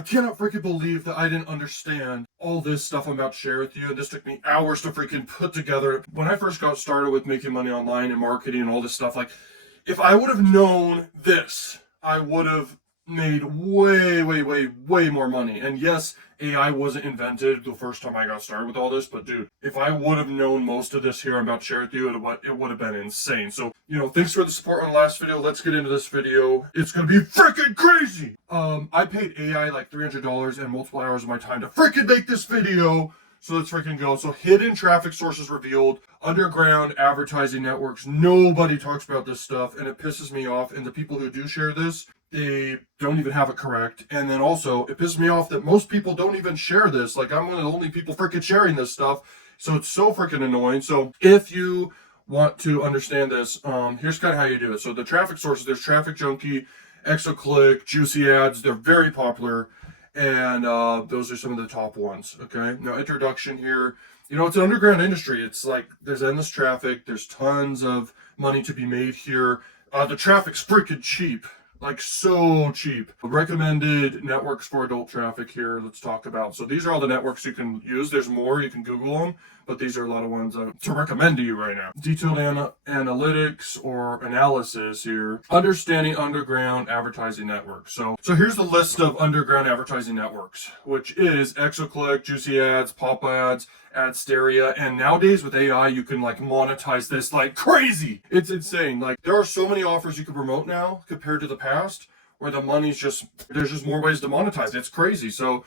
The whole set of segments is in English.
I cannot freaking believe that I didn't understand all this stuff I'm about to share with you. And this took me hours to freaking put together. When I first got started with making money online and marketing and all this stuff, like, if I would have known this, I would have made way more money. And yes, AI wasn't invented the first time I got started with all this, but dude, if I would have known most of this here I'm about to share with you, it would have been insane. So, thanks for the support on the last video. Let's get into this video. It's gonna be freaking crazy. I paid AI like $300 and multiple hours of my time to freaking make this video. So let's freaking go. So hidden traffic sources revealed, underground advertising networks. Nobody talks about this stuff and it pisses me off. And the people who do share this, they don't even have it correct. And then also it pisses me off that most people don't even share this. Like, I'm one of the only people freaking sharing this stuff. So it's so freaking annoying. So if you want to understand this, here's kind of how you do it. So the traffic sources, there's Traffic Junkie, Exoclick, Juicy Ads. They're very popular. And those are some of the top ones. Okay, now introduction here. It's an underground industry. It's like there's endless traffic. There's tons of money to be made here. The traffic's freaking cheap, like so cheap. Recommended networks for adult traffic here. Let's talk about. So these are all the networks you can use. There's more. You can Google them, but these are a lot of ones to recommend to you right now. Detailed analytics or analysis here. Understanding underground advertising networks. So here's the list of underground advertising networks, which is Exoclick, Juicy Ads, Pop Ads, Adsteria, and nowadays with AI you can like monetize this like crazy. It's insane. Like, there are so many offers you can promote now compared to the past, where the money's there's just more ways to monetize. It's crazy. So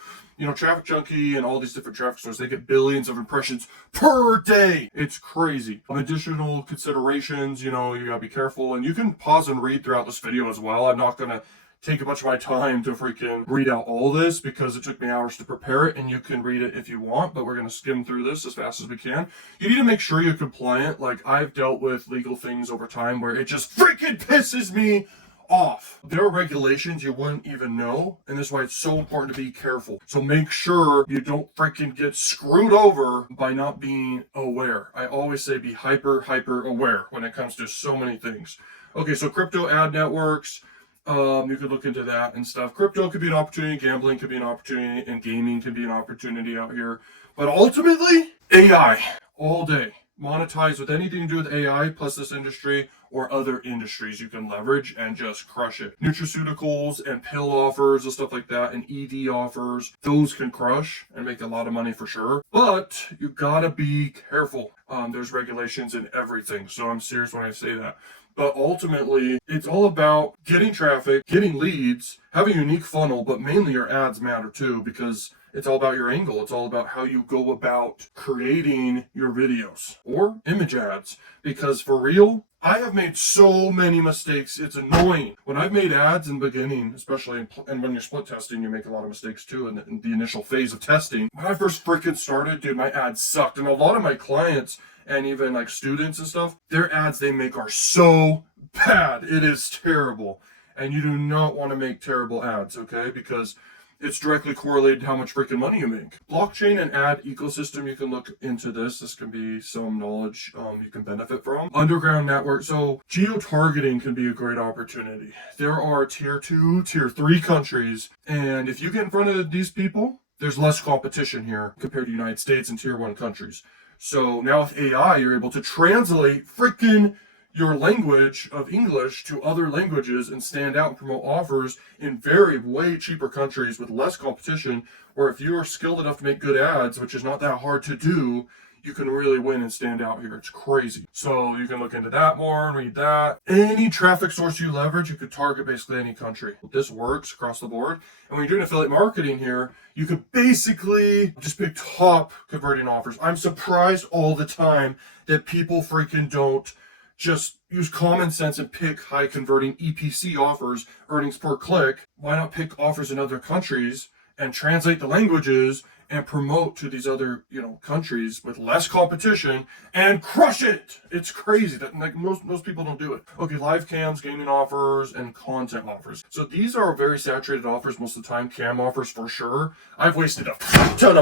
Traffic Junkie and all these different traffic sources, they get billions of impressions per day. It's crazy. Additional considerations, you gotta be careful, and you can pause and read throughout this video as well. I'm not gonna take a bunch of my time to freaking read out all this because it took me hours to prepare it, and you can read it if you want, but we're going to skim through this as fast as we can. You need to make sure you're compliant. Like, I've dealt with legal things over time where it just freaking pisses me off. There are regulations you wouldn't even know, and that's why it's so important to be careful. So make sure you don't freaking get screwed over by not being aware. I always say be hyper aware when it comes to so many things. Okay, so crypto ad networks. You could look into that and stuff. Crypto could be an opportunity, gambling could be an opportunity, and gaming could be an opportunity out here. But ultimately, AI all day. Monetize with anything to do with AI plus this industry or other industries you can leverage and just crush it. Nutraceuticals and pill offers and stuff like that, and ED offers, those can crush and make a lot of money for sure. But you gotta be careful. There's regulations in everything, so I'm serious when I say that. But ultimately, it's all about getting traffic, getting leads, having a unique funnel, but mainly your ads matter too, because it's all about your angle. It's all about how you go about creating your videos or image ads. Because for real, I have made so many mistakes. It's annoying. When I've made ads in the beginning, especially, and when you're split testing, you make a lot of mistakes too in the initial phase of testing. When I first freaking started, dude, my ads sucked. And a lot of my clients and even like students and stuff, their ads they make are so bad. It is terrible. And you do not want to make terrible ads, okay? Because it's directly correlated to how much freaking money you make. Blockchain and ad ecosystem, you can look into this. This can be some knowledge you can benefit from. Underground network. So geo-targeting can be a great opportunity. There are tier 2, tier 3 countries. And if you get in front of these people, there's less competition here compared to the United States and tier 1 countries. So now with AI, you're able to translate freaking your language of English to other languages and stand out and promote offers in way cheaper countries with less competition, where if you are skilled enough to make good ads, which is not that hard to do, you can really win and stand out here. It's crazy. So you can look into that more and read that. Any traffic source you leverage, you could target basically any country. This works across the board. And when you're doing affiliate marketing here, you could basically just pick top converting offers. I'm surprised all the time that people freaking don't just use common sense and pick high converting EPC offers, earnings per click. Why not pick offers in other countries and translate the languages and promote to these other, countries with less competition and crush it? It's crazy that like most people don't do it. Okay, live cams, gaming offers, and content offers. So these are very saturated offers most of the time. Cam offers for sure. I've wasted a ton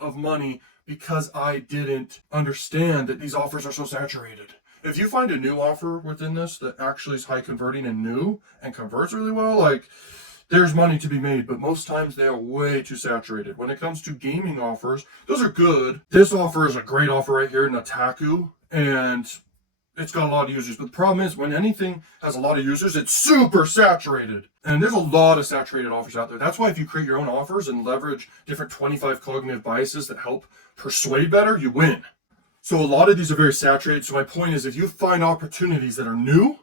of money, because I didn't understand that these offers are so saturated. If you find a new offer within this that actually is high converting and new and converts really well, like, there's money to be made, but most times they are way too saturated. When it comes to gaming offers, those are good. This offer is a great offer right here, Nataku, and it's got a lot of users. But the problem is when anything has a lot of users, it's super saturated. And there's a lot of saturated offers out there. That's why if you create your own offers and leverage different 25 cognitive biases that help persuade better, you win. So a lot of these are very saturated. So my point is, if you find opportunities that are new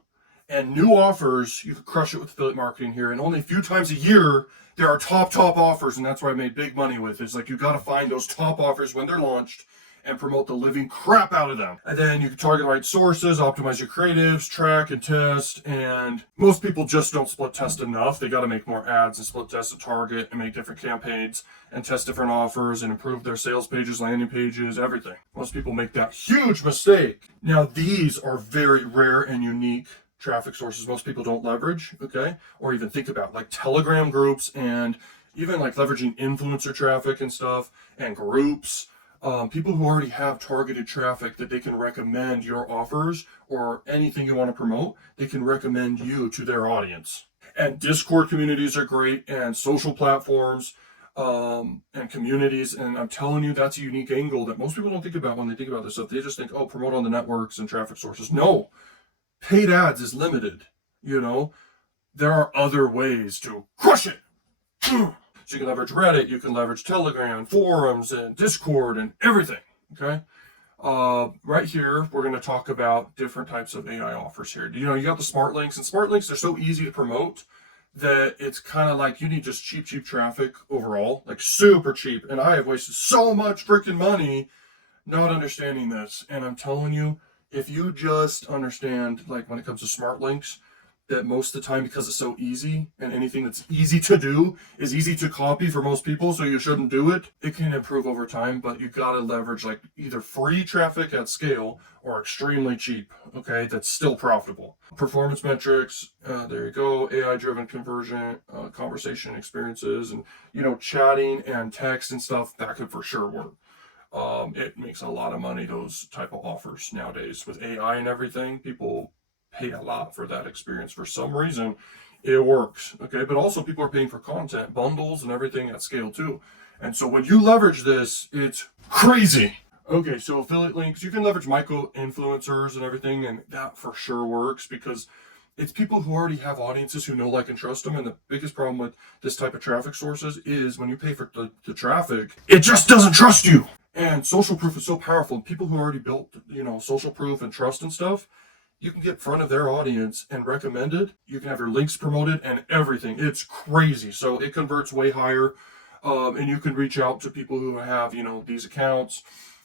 and new offers, you can crush it with affiliate marketing here. And only a few times a year, there are top offers. And that's where I made big money with. It's like you got to find those top offers when they're launched and promote the living crap out of them. And then you can target the right sources, optimize your creatives, track and test. And most people just don't split test enough. They got to make more ads and split test a target and make different campaigns and test different offers and improve their sales pages, landing pages, everything. Most people make that huge mistake. Now, these are very rare and unique traffic sources most people don't leverage, okay? Or even think about, like Telegram groups and even like leveraging influencer traffic and stuff and groups. People who already have targeted traffic that they can recommend your offers or anything you want to promote, they can recommend you to their audience. And Discord communities are great, and social platforms and communities. And I'm telling you, that's a unique angle that most people don't think about when they think about this stuff. They just think, oh, promote on the networks and traffic sources. No, paid ads is limited. You know, there are other ways to crush it. So you can leverage Reddit, you can leverage Telegram, forums, and Discord, and everything, okay? Right here, we're going to talk about different types of AI offers here. You know, you got the smart links, and smart links are so easy to promote that it's kind of like you need just cheap traffic overall, like super cheap. And I have wasted so much freaking money not understanding this. And I'm telling you, if you just understand, like when it comes to smart links, that most of the time, because it's so easy and anything that's easy to do is easy to copy for most people, so you shouldn't do it. It can improve over time, but you got to leverage like either free traffic at scale or extremely cheap, okay, that's still profitable. Performance metrics, there you go, AI driven conversion, conversation experiences, and you know, chatting and text and stuff, that could for sure work. It makes a lot of money, those type of offers nowadays with AI and everything. People pay a lot for that experience. For some reason, it works, okay? But also people are paying for content, bundles and everything at scale too. And so when you leverage this, it's crazy. Okay, so affiliate links, you can leverage micro influencers and everything, and that for sure works because it's people who already have audiences who know, like, and trust them. And the biggest problem with this type of traffic sources is when you pay for the traffic, it just doesn't trust you. And social proof is so powerful. People who already built, you know, social proof and trust and stuff, you can get in front of their audience and recommend it. You can have your links promoted and everything. It's crazy. So it converts way higher. And you can reach out to people who have, you know, these accounts,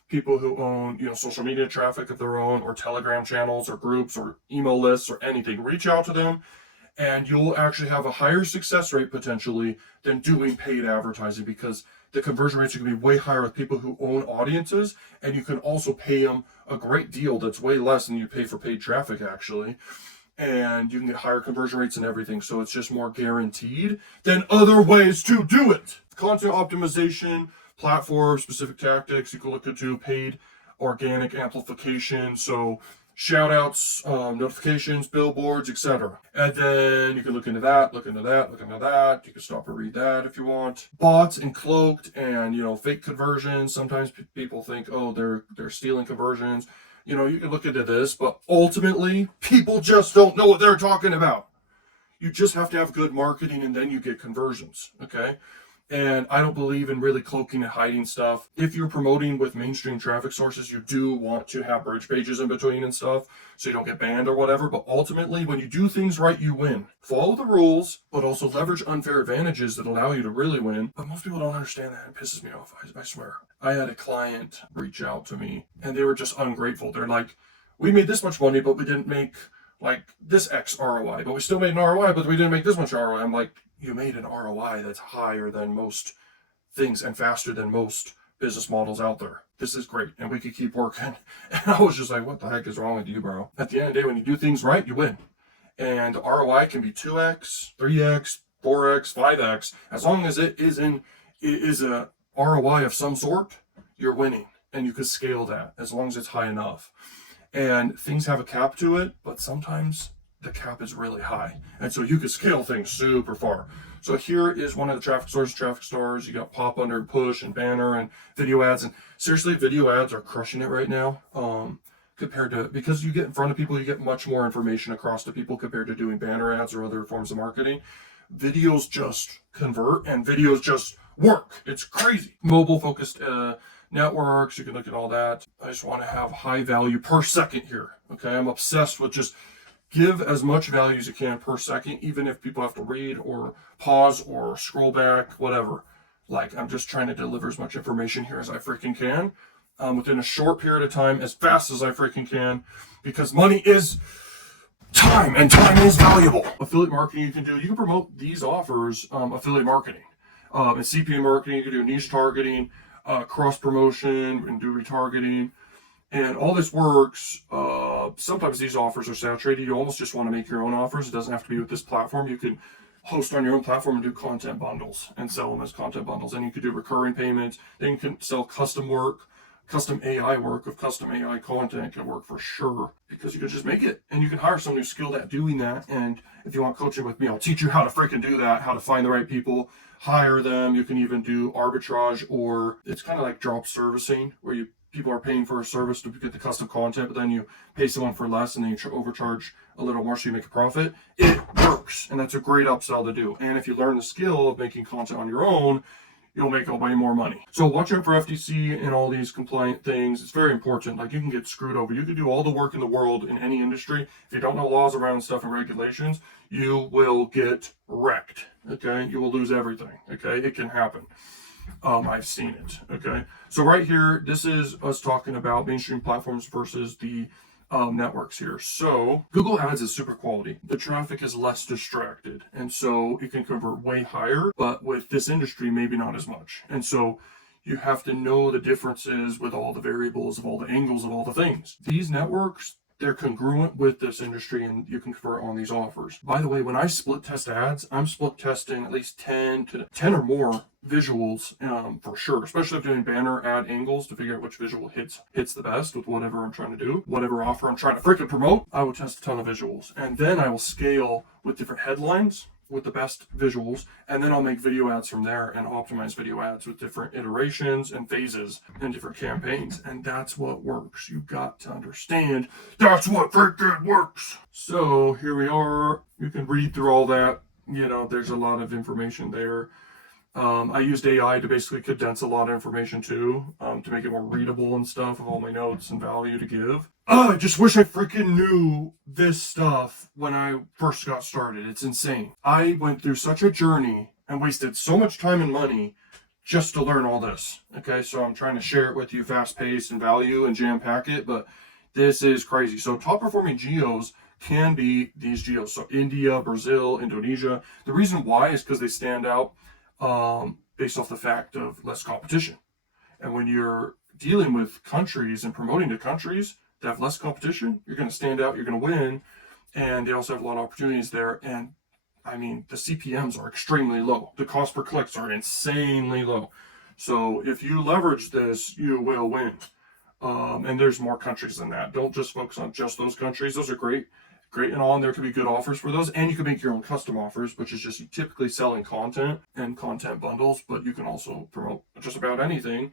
people who own, you know, social media traffic of their own, or Telegram channels or groups or email lists or anything. Reach out to them and you'll actually have a higher success rate potentially than doing paid advertising, because the conversion rates are going to be way higher with people who own audiences, and you can also pay them a great deal that's way less than you pay for paid traffic actually, and you can get higher conversion rates and everything. So it's just more guaranteed than other ways to do it. Content optimization, platform specific tactics, you can look into paid organic amplification, so shout outs, notifications, billboards, etc. And then you can look into that. You can stop and read that if you want. Bots and cloaked and, you know, fake conversions. Sometimes people think, oh, they're stealing conversions. You know, you can look into this, but ultimately people just don't know what they're talking about. You just have to have good marketing and then you get conversions, okay? And I don't believe in really cloaking and hiding stuff. If you're promoting with mainstream traffic sources, you do want to have bridge pages in between and stuff so you don't get banned or whatever. But ultimately, when you do things right, you win. Follow the rules, but also leverage unfair advantages that allow you to really win. But most people don't understand that. It pisses me off, I swear. I had a client reach out to me and they were just ungrateful. They're like, we made this much money, but we didn't make like this X ROI, but we still made an ROI, but we didn't make this much ROI. I'm like, you made an ROI that's higher than most things and faster than most business models out there. This is great, and we could keep working. And I was just like, what the heck is wrong with you, bro? At the end of the day, when you do things right, you win. And the ROI can be 2x, 3x, 4x, 5x. As long as it is a ROI of some sort, you're winning. And you can scale that as long as it's high enough. And things have a cap to it, but sometimes the cap is really high. And so you can scale things super far. So here is one of the traffic stores. You got pop under and push and banner and video ads. And seriously, video ads are crushing it right now. Compared to, because you get in front of people, you get much more information across to people compared to doing banner ads or other forms of marketing. Videos just convert and videos just work. It's crazy. Mobile focused networks, you can look at all that. I just want to have high value per second here. Okay, I'm obsessed with just give as much value as you can per second, even if people have to read or pause or scroll back, whatever. Like, I'm just trying to deliver as much information here as I freaking can within a short period of time, as fast as I freaking can, because money is time and time is valuable. Affiliate marketing you can promote these offers, affiliate marketing. And CPA marketing, you can do niche targeting, cross promotion, and do retargeting. And all this works. Sometimes these offers are saturated. You almost just want to make your own offers. It doesn't have to be with this platform. You can host on your own platform and do content bundles and sell them as content bundles. And you could do recurring payments. Then you can sell custom work, custom AI work of custom AI content can work for sure, because you can just make it and you can hire someone who's skilled at doing that. And if you want coaching with me, I'll teach you how to freaking do that, how to find the right people, hire them. You can even do arbitrage, or it's kind of like drop servicing, where people are paying for a service to get the custom content, but then you pay someone for less and then you overcharge a little more so you make a profit. It works, and that's a great upsell to do. And if you learn the skill of making content on your own, you'll make way more money. So watch out for FTC and all these compliant things. It's very important. Like, you can get screwed over. You can do all the work in the world in any industry. If you don't know laws around stuff and regulations, you will get wrecked. Okay, you will lose everything. Okay, it can happen. I've seen it. Okay, so right here, this is us talking about mainstream platforms versus the networks here. So Google Ads is super quality. The traffic is less distracted, and so it can convert way higher, but with this industry, maybe not as much. And so you have to know the differences with all the variables of all the angles of all the things. These networks, they're congruent with this industry, and you can convert on these offers. By the way, when I split test ads, I'm split testing at least 10 or more visuals for sure, especially if doing banner ad angles to figure out which visual hits the best with whatever I'm trying to do, whatever offer I'm trying to freaking promote. I will test a ton of visuals, and then I will scale with different headlines with the best visuals, and then I'll make video ads from there and optimize video ads with different iterations and phases and different campaigns. And that's what works. You got to understand that's what freaking works. So here we are. You can read through all that. There's a lot of information there. I used AI to basically condense a lot of information too, to make it more readable and stuff, of all my notes and value to give. I just wish I freaking knew this stuff when I first got started. It's insane. I went through such a journey and wasted so much time and money just to learn all this. Okay, so I'm trying to share it with you fast-paced and value and jam-pack it, but this is crazy. So top performing geos can be these geos. So India, Brazil, Indonesia. The reason why is because they stand out based off the fact of less competition. And when you're dealing with countries and promoting to countries that have less competition, you're going to stand out, you're going to win, and they also have a lot of opportunities there. And I mean, the CPMs are extremely low. The cost per clicks are insanely low. So if you leverage this, you will win. And there's more countries than that. Don't just focus on just those countries. Those are great and all, and there could be good offers for those. And you can make your own custom offers, which is just typically selling content and content bundles, but you can also promote just about anything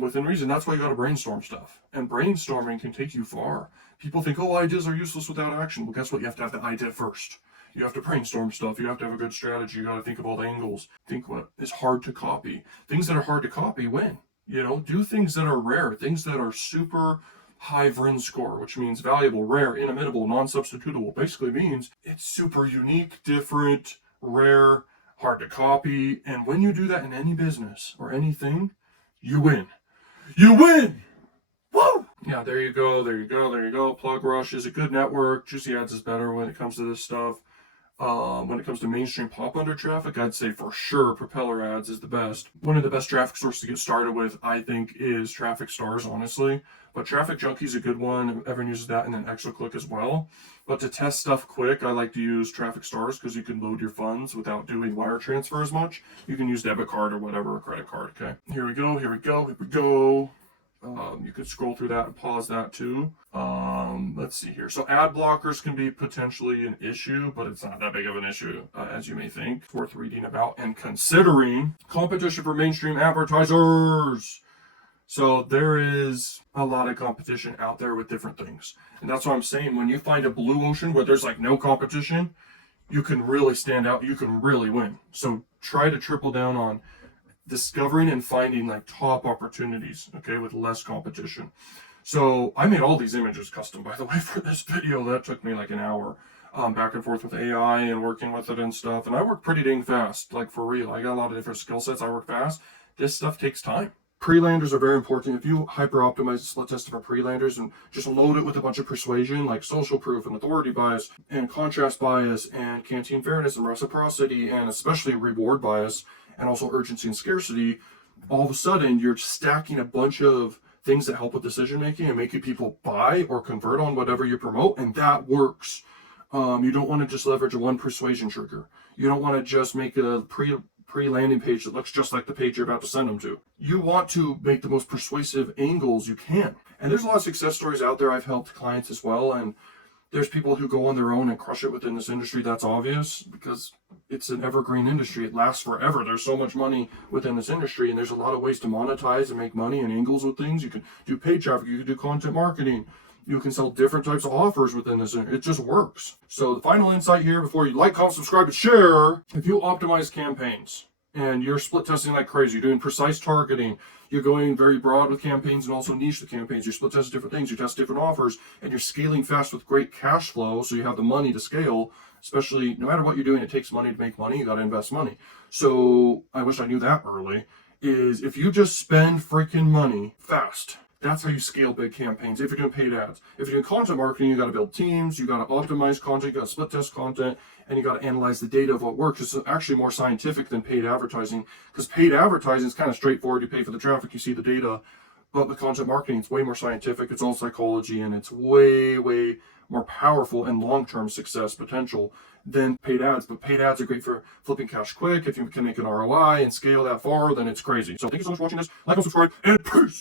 within reason. That's why you got to brainstorm stuff. And brainstorming can take you far. People think, ideas are useless without action. Well, guess what? You have to have the idea first. You have to brainstorm stuff. You have to have a good strategy. You got to think of all the angles. Think what is hard to copy. Things that are hard to copy win. Do things that are rare, things that are super high VRIN score, which means valuable, rare, inimitable, non-substitutable. Basically means it's super unique, different, rare, hard to copy. And when you do that in any business or anything, you win. You win! Woo! Yeah, there you go. Plug Rush is a good network. Juicy Ads is better when it comes to this stuff. When it comes to mainstream pop under traffic, I'd say for sure Propeller Ads is the best. One of the best traffic sources to get started with, I think, is Traffic Stars, honestly. But Traffic Junkie is a good one. Everyone uses that, and then ExoClick as well. But to test stuff quick, I like to use Traffic Stars because you can load your funds without doing wire transfer as much. You can use debit card or whatever, or credit card, okay? Here we go. You could scroll through that and pause that too. Let's see here. So ad blockers can be potentially an issue, but it's not that big of an issue as you may think. It's worth reading about and considering. Competition for mainstream advertisers. So there is a lot of competition out there with different things. And that's what I'm saying. When you find a blue ocean where there's like no competition, you can really stand out. You can really win. So try to triple down on discovering and finding like top opportunities, okay, with less competition. So I made all these images custom, by the way, for this video. That took me like an hour, back and forth with AI and working with it and stuff. And I work pretty dang fast, like for real. I got a lot of different skill sets. I work fast. This stuff takes time. Pre-landers are very important. If you hyper-optimize the split test for pre-landers and just load it with a bunch of persuasion, like social proof and authority bias and contrast bias and canteen fairness and reciprocity and especially reward bias and also urgency and scarcity, all of a sudden you're stacking a bunch of things that help with decision making and making people buy or convert on whatever you promote, and that works. You don't want to just leverage a one persuasion trigger. You don't want to just make a pre-landing page that looks just like the page you're about to send them to. You want to make the most persuasive angles you can. And there's a lot of success stories out there. I've helped clients as well, and there's people who go on their own and crush it within this industry. That's obvious because it's an evergreen industry. It lasts forever. There's so much money within this industry, and there's a lot of ways to monetize and make money and angles with things. You can do paid traffic. You can do content marketing. You can sell different types of offers within this. It just works. So the final insight here before you like, comment, subscribe, and share. If you optimize campaigns and you're split testing like crazy, you're doing precise targeting, you're going very broad with campaigns and also niche with campaigns, you split test different things, you test different offers, and you're scaling fast with great cash flow, so you have the money to scale, especially no matter what you're doing, it takes money to make money, you got to invest money. So I wish I knew that early, is if you just spend freaking money fast, that's how you scale big campaigns. If you're doing paid ads, if you're doing content marketing, you got to build teams, you got to optimize content, you got to split test content, and you got to analyze the data of what works. It's actually more scientific than paid advertising, because paid advertising is kind of straightforward. You pay for the traffic, you see the data. But with content marketing, it's way more scientific. It's all psychology, and it's way, way more powerful and long-term success potential than paid ads. But paid ads are great for flipping cash quick. If you can make an ROI and scale that far, then it's crazy. So thank you so much for watching this. Like and subscribe, and peace.